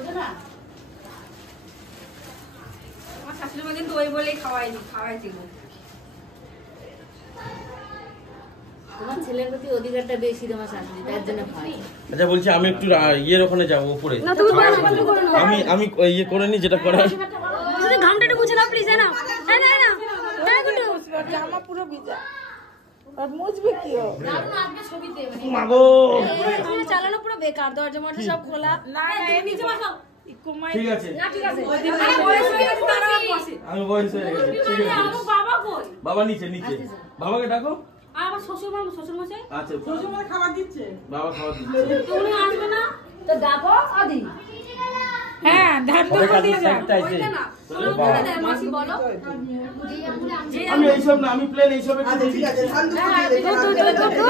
বোঝো না আমার শাশুড়ি মা কিন্তু ওই বলেই খাওয়াইছি তোমার ছেলের প্রতি অধিকারটা বেশি তোমার শাশুড়ি তার জন্য খাওয়াই। আচ্ছা বলছি আমি একটু ইয়ের ওখানে যাবো উপরে। না তুমি করো না, আমি ইয়ে করে নি যেটা করা। তুমি ঘামটা একটু মুছে নাও প্লিজ। না জামা পুরো ভিজা আর মুছবে কি ও আজকে ছবিতে মাগো তুমি চালানো পুরো বেকার, দরজা মরজা সব খোলা। না নিচে বসো ঠিক আছে না ঠিক আছে আমি বয়স হয়ে গেছে ঠিক আছে। আমার বাবা কই? বাবা নিচে বাবাকে ডাকো। আমার শ্বশুর মশাই আচ্ছা শ্বশুর মা খাবার দিচ্ছে বাবা খাওয়া দিচ্ছে। তুমি আসবে না তো ডাকো আদি। হ্যাঁ ধান তো দিয়ে যাও ওইটা না শোনো বলে দেয় মাসি বলো আমি এইসব না আমি প্লেন এইসব একটু ঠিক আছে ধান তো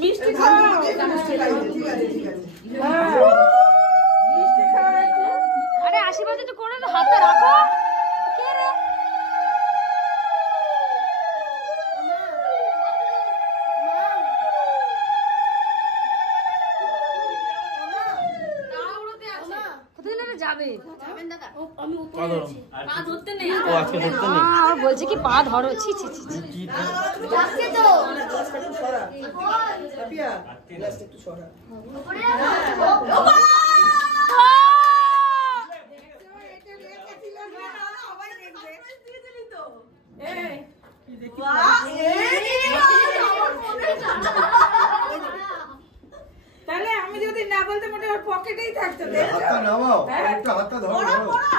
মিষ্টি খাও ঠিক আছে মিষ্টি খাও আরে আশীর্বাদ তো করে দাও, হাতে রাখো। কে রে কোথায় যাবে? আমি উপরে আছি, পা ধরতে নেই। ও আজকে ধরতে নেই। বলছে কি পা ধরো। ছি ছি ছি কি যাচ্ছে তো সাপিয়া লাস্ট একটু সরা তাহলে আমি যদি না বলতে মোটে ওর পকেটেই থাকতো হাতটা নামাও একটু হাতটা ধরো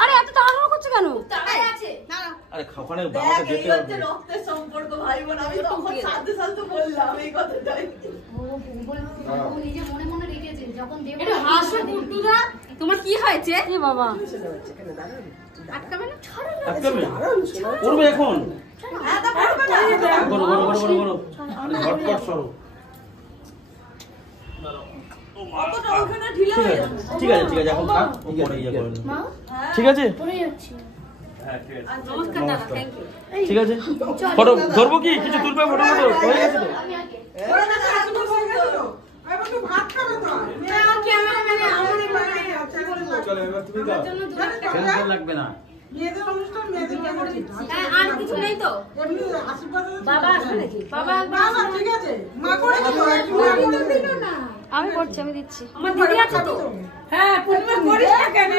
আরে এত তাড়াহুড়ো করছো কেন? আরে ওখানে বাবাকে যেতে হবে। রক্তের সম্পর্ক ভাই বোন আমি তখন সাথে সাথে বললাম এই কথাটাই নিজে মনে মনে রেখেছে যখন দেব এটা হাসো গুড্ডুদা। তোমার কি হয়েছে? এ বাবা আটকাবে না? ছাড়ো না। আটকাবে করবে এখন। হ্যাঁ তা পারবে না বড় হটপট সরো। কতটা ওখানে ঢিলা হয়ে যাচ্ছে ঠিক আছে এখন থাক পরে ইয়ে করে নেব। ঠিক আছে পড়ে যাচ্ছি। নমস্কার দাদা থ্যাংক ইউ ঠিক আছে ফটো ধরবো কি কিছু তুলবে ফটো হয়ে গেছে তো। ওরা না আসলে হয়ে গেল তো আমি বলতে ভাত খাবে তো ক্যামেরাম্যানে আমাদের বাড়ি আছে চলো এবার তুমি দাও টেনশন লাগবে না। মেয়েদের অনুষ্ঠান মেয়েদের হ্যাঁ আর কিছু নেই তো এমনি আশীর্বাদ বাবা আসবে নাকি? বাবা বাবা ঠিক আছে মা করে দিল না আমি করছি, আমি দিচ্ছি। আমার দিদি আছে তো হ্যাঁ পূর্ণিমা করিস না কেন